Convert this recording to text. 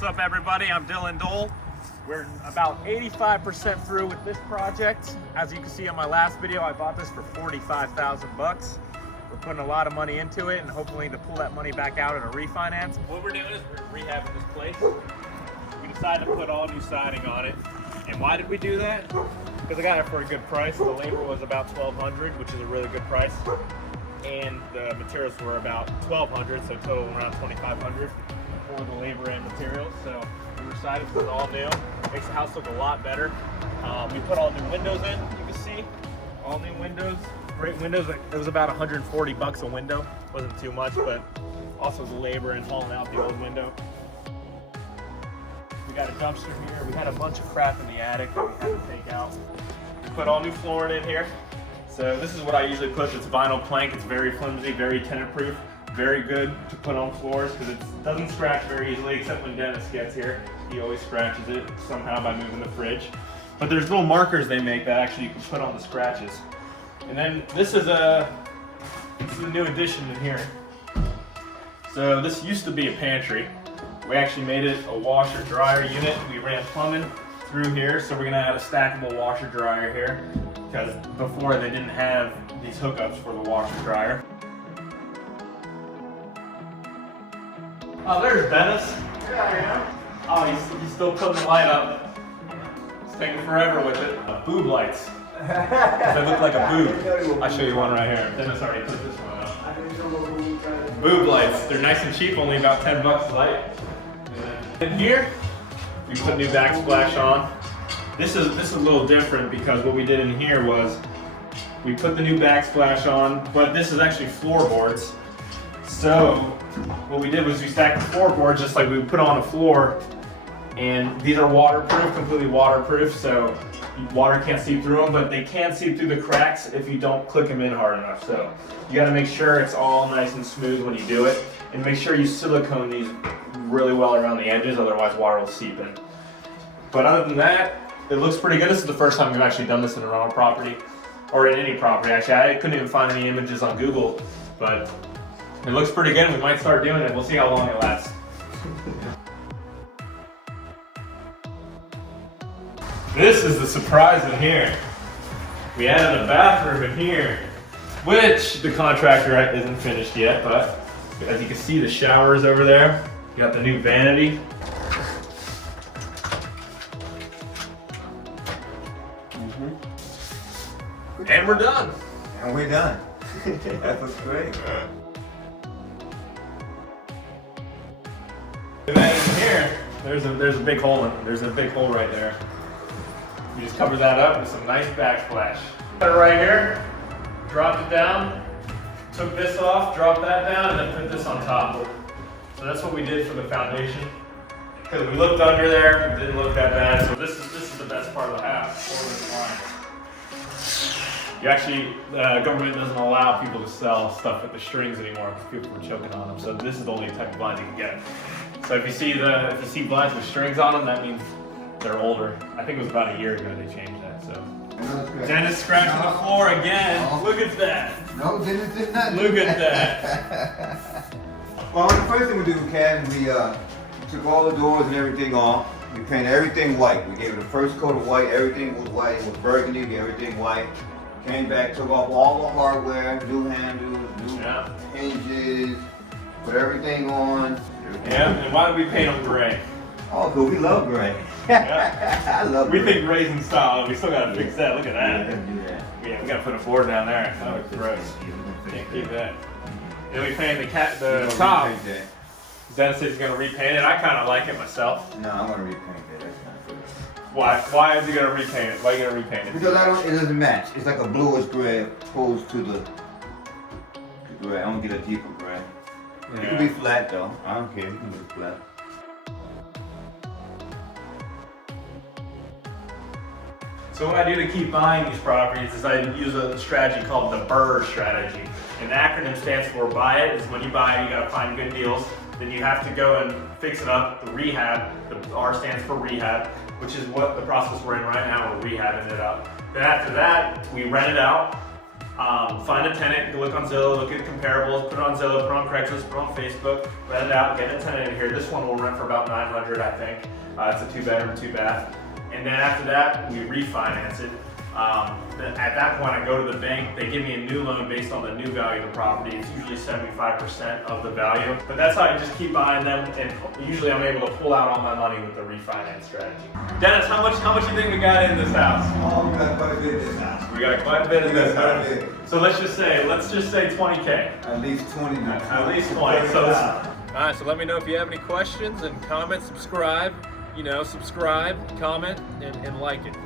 What's up, everybody? I'm Dylan Dole. We're about 85% through with this project. As you can see on my last video, I bought this for 45,000 bucks. We're putting a lot of money into it and hopefully to pull that money back out in a refinance. What we're doing is we're rehabbing this place. We decided to put all new siding on it. And why did we do that? Because I got it for a good price. The labor was about $1,200, which is a really good price. And the materials were about $1,200, so total around $2,500 for the labor and materials. So we were excited because it's all new. Makes the house look a lot better. We put all new windows in, you can see. All new windows, great windows. It was about 140 bucks a window. Wasn't too much, but also the labor and hauling out the old window. We got a dumpster here. We had a bunch of crap in the attic that we had to take out. We put all new flooring in here. So this is what I usually put. It's vinyl plank. It's very flimsy, very tenant proof. Very good to put on floors because it doesn't scratch very easily, except when Dennis gets here. He always scratches it somehow by moving the fridge. But there's little markers they make that actually you can put on the scratches. And then this is a new addition in here. So this used to be a pantry. We actually made it a washer dryer unit. We ran plumbing through here, so we're gonna add a stackable washer dryer here because before they didn't have these hookups for the washer dryer. Oh, there's Dennis. Yeah, I am. Oh, he's still putting the light up. It's taking forever with it. Boob lights. They look like a boob. I'll show you one right here. Dennis already put this one up. Boob lights. They're nice and cheap, only about 10 bucks a light. In here, we put new backsplash on. This is a little different because what we did in here was we put the new backsplash on, but this is actually floorboards. So what we did was we stacked the floorboards just like we would put on a floor, and these are waterproof, completely waterproof, so water can't seep through them, but they can seep through the cracks if you don't click them in hard enough. So you got to make sure it's all nice and smooth when you do it, and make sure you silicone these really well around the edges, otherwise water will seep in. But other than that, it looks pretty good. This is the first time we've actually done this in a rental property, or in any property actually. I couldn't even find any images on Google, but it looks pretty good. We might start doing it. We'll see how long it lasts. This is the surprise in here. We added a bathroom in here, which the contractor isn't finished yet, but as you can see, the shower is over there. You got the new vanity. And we're done. And we're done. That looks great. And then in here, there's a big hole right there. You just cover that up with some nice backsplash. Put it right here, dropped it down, took this off, dropped that down, and then put this on top. So that's what we did for the foundation. Because we looked under there, it didn't look that bad. So this is the best part of the house, You actually, the government doesn't allow people to sell stuff with the strings anymore because people were choking on them. So this is the only type of blinds you can get. So if you see blinds with strings on them, that means they're older. I think it was about a year ago they changed that. So Dennis scratching the floor again. No. Look at that. No, Dennis did nothing. Look at that. Well, the first thing we did, Ken, we took all the doors and everything off. We painted everything white. We gave it the first coat of white. Everything was white. It was burgundy. Everything white. Came back, took off all the hardware, new handles, new hinges, put everything on. Yeah, and why did we paint them gray? Oh, because we love gray. Yeah. I love We gray. think gray's in style. We still gotta fix that. Look at Yeah, that. do that. Yeah, we gotta put a board down there. That looks gross. Can't keep that. Then we painted the top. Repaint that. Dennis said he's gonna repaint it. I kind of like it myself. No, I'm gonna repaint that. That's not good. Why is he gonna repaint it? Why are you gonna repaint it? Because it doesn't match. It's like a bluish gray opposed to the gray. I don't get a deeper gray. It can be flat though. I don't care. It can be flat. So what I do to keep buying these properties is I use a strategy called the BRRRR strategy. And the acronym stands for buy it. Is when you buy it, you gotta find good deals. Then you have to go and fix it up. The rehab, the R stands for rehab, which is what the process we're in right now. We're rehabbing it up. Then after that, we rent it out. Find a tenant, go look on Zillow, look at comparables, put it on Zillow, put it on Craigslist, put it on Facebook, rent it out, get a tenant in here. This one will rent for about $900, I think. It's a 2-bedroom, 2-bath. And then after that, we refinance it. At that point, I go to the bank, they give me a new loan based on the new value of the property. It's usually 75% of the value. But that's how I just keep buying them, and usually I'm able to pull out all my money with the refinance strategy. Dennis, how much do you think we got in this house? Oh, we got quite a bit in this house. We got quite a bit in this house. So let's just say 20K. At least 20. At least 20. So all right, so let me know if you have any questions, and comment, subscribe, comment, and like it.